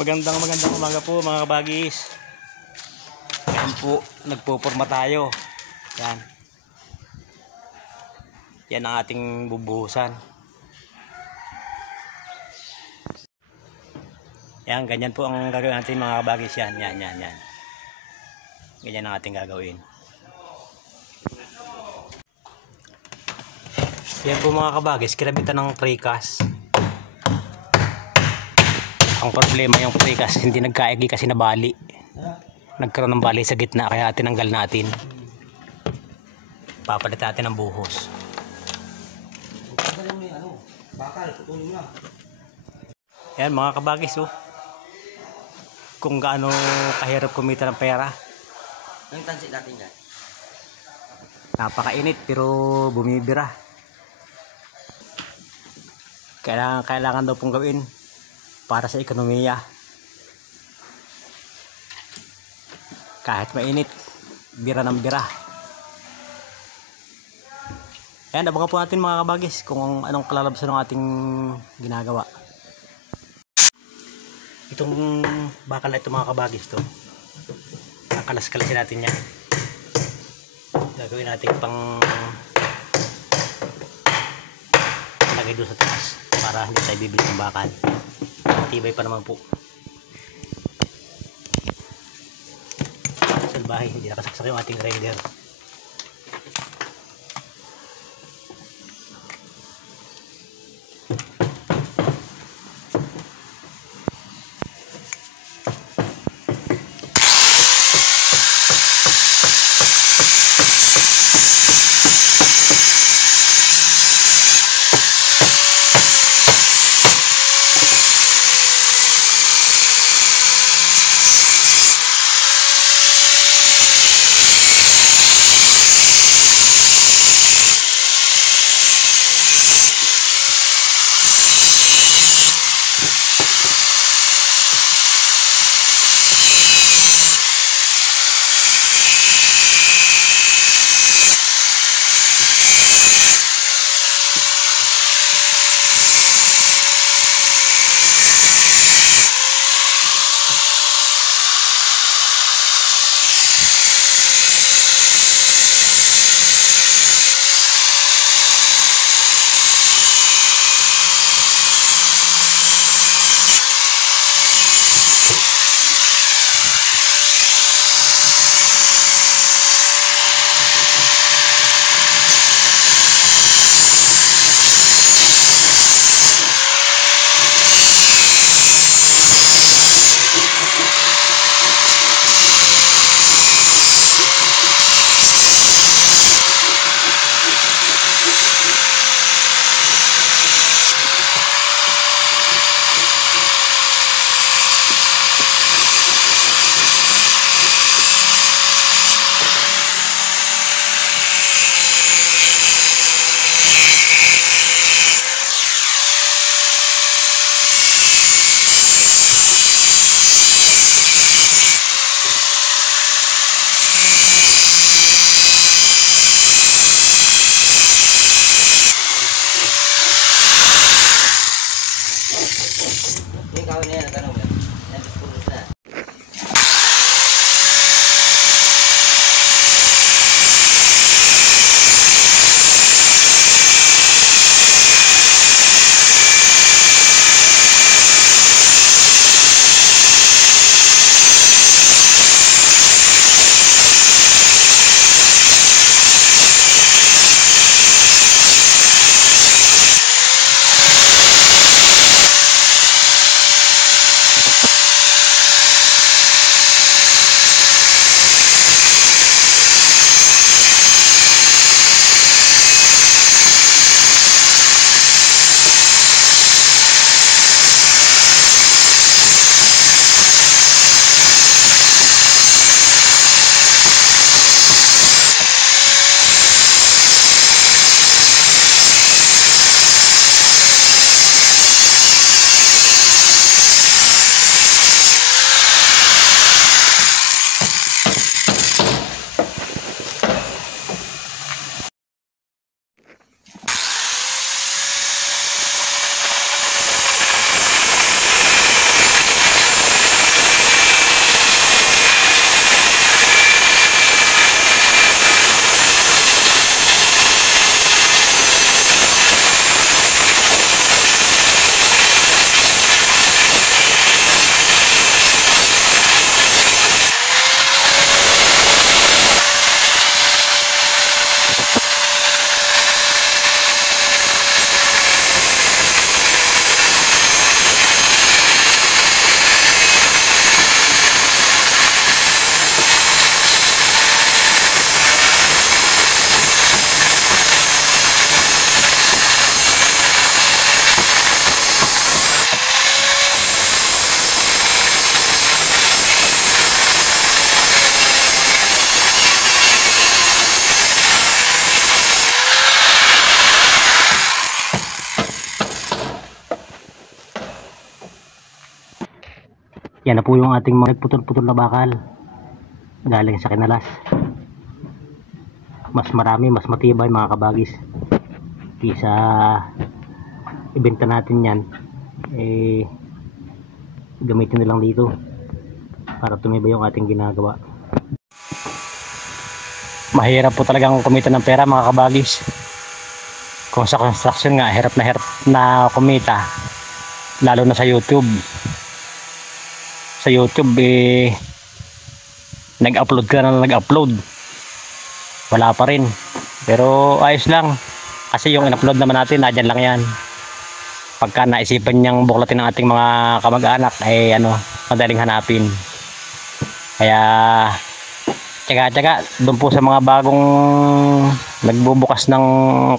Magandang umaga po mga kabagis. Yan po, nagpoporma tayo. Yan. Yan ang ating bubuhusan. Yan, ganyan po ang gagawin natin mga kabagis. Yan. Ganyan ang ating gagawin. Yan po mga kabagis, kinabitan ng precast. Ang problema yung precast, hindi nagkaigi kasi nabali. Nagkaroon ng bali sa gitna kaya tinanggal natin. Papalit natin ang buhos. Yan mga kabagis, oh. Kung gaano kahirap kumita ng pera. Ang tansi natin yan. Napakainit pero bumibira. Kailangan daw pong gawin para sa ekonomiya. Kahit mainit, bira ng bira. Ayan, abangan po natin mga kabagis kung anong kalalabsan ng ating ginagawa. Itong bakal na ito mga kabagis to, kakalas-kalasin natin yan. Gagawin natin pang lagay doon sa taas para hindi tayo bibili ng bakal. Matibay pa naman po. Salbahe, hindi nakasaksak yung ating grinder. Yan na po yung ating mga putol-putol na bakal galing sa kinalas. Mas marami, mas matibay mga kabagis kisa ibenta natin yan, eh gamitin na lang dito para tumibay yung ating ginagawa. Mahirap po talagang kumita ng pera mga kabagis. Kung sa construction nga hirap na kumita, lalo na sa YouTube. Sa YouTube nag-upload ka na nag-upload, wala pa rin, pero ayos lang kasi yung in-upload naman natin nadyan lang yan. Pagka naisipan niyang buklatin ng ating mga kamag-anak ay madaling hanapin. Kaya tiyaga-tiyaga doon po sa mga bagong nagbubukas ng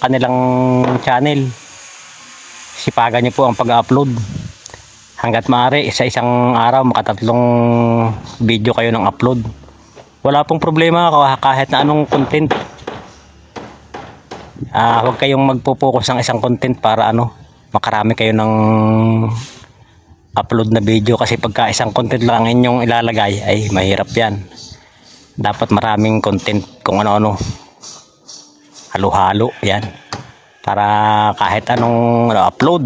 kanilang channel, sipagan niyo po ang pag-upload. Hanggat maaari sa isang araw makatatlong video kayo ng upload. Wala pong problema kahit na anong content. Huwag kayong magpo-focus ng isang content para makarami kayo ng upload na video, kasi pagka isang content lang inyong ilalagay ay mahirap yan. Dapat maraming content kung ano-ano, halo-halo yan, para kahit anong upload,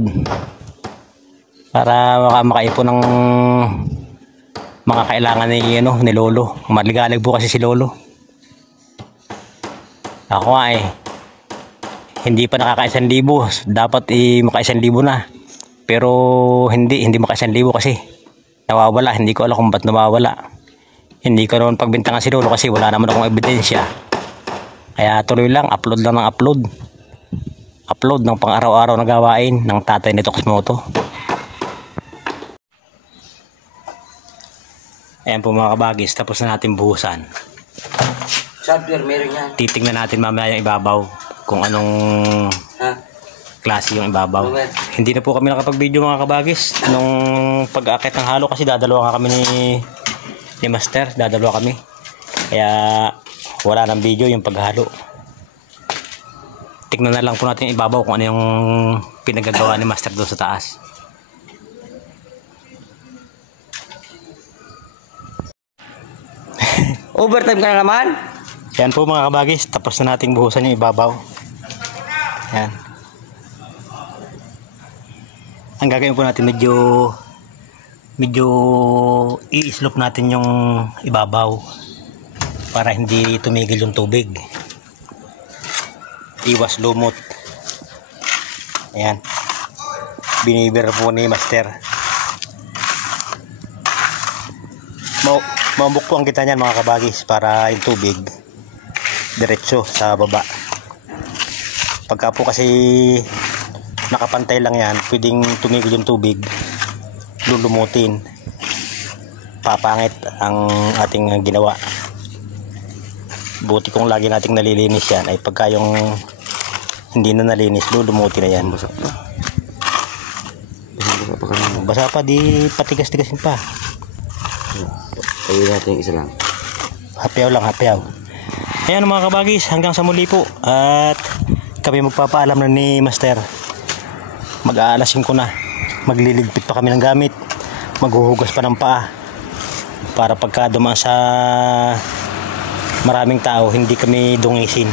para makaipon ng mga kailangan ni Lolo. Maligalig po kasi si Lolo. Ako nga hindi pa nakaka-1,000, dapat maka-1,000 na, pero hindi maka-1,000 kasi nawawala. Hindi ko alam kung ba't nawawala. Hindi ko naman pagbintangan si Lolo kasi wala naman akong ebidensya. Kaya tuloy lang, upload lang ng upload ng pang-araw-araw na gawain ng tatay ni Toxmoto. Ayan po mga kabagis, tapos na natin buhusan. Software, meron yan. Titingnan natin mamaya yung ibabaw, kung anong klase yung ibabaw. Hindi na po kami nakapag-video mga kabagis nung pag-akit ng halo, kasi dadalawa nga kami ni Master, dadalawa kami. Kaya wala nang video yung paghalo. Tingnan na lang po natin yung ibabaw kung ano yung pinagagawa ni Master doon sa taas. Overtime ka na naman? Yan po mga kabagis, tapos na nating buhusan yung ibabaw. Yan. Ang gagawin po natin, medyo i-slope natin yung ibabaw para hindi tumigil yung tubig. Iwas lumot. Ayan. Binibir po ni Master. Mamuk po ang kita niyan mga kabagis, para yung tubig diretso sa baba. Pagka po kasi nakapantay lang yan, pwedeng tumigil yung tubig, lulumutin, papangit ang ating ginawa. Buti kung lagi nating nalilinis yan, ay pagka yung hindi na nalinis, lulumutin na yan. Basa pa, di patigas-tigasin pa. Ayun natin yung isa lang. Hapyaw lang, hapyaw. Ayan mga kabagis, hanggang sa muli po. At kami magpapaalam na ni Master. Mag-aalasin ko na. Magliligpit pa kami ng gamit. Maghuhugas pa ng paa. Para pagka dumaan sa maraming tao, hindi kami dungisin.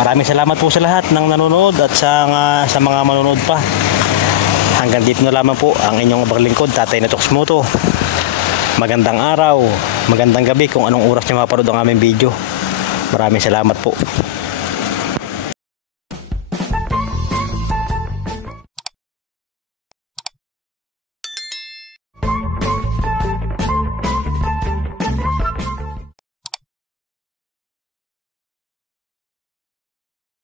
Maraming salamat po sa lahat ng nanonood at sa mga manonood pa. Hanggang dito na lamang po ang inyong abaglingkod, Tatay na Toxmoto. Magandang araw, magandang gabi kung anong oras nyo mapanood ang aming video. Maraming salamat po.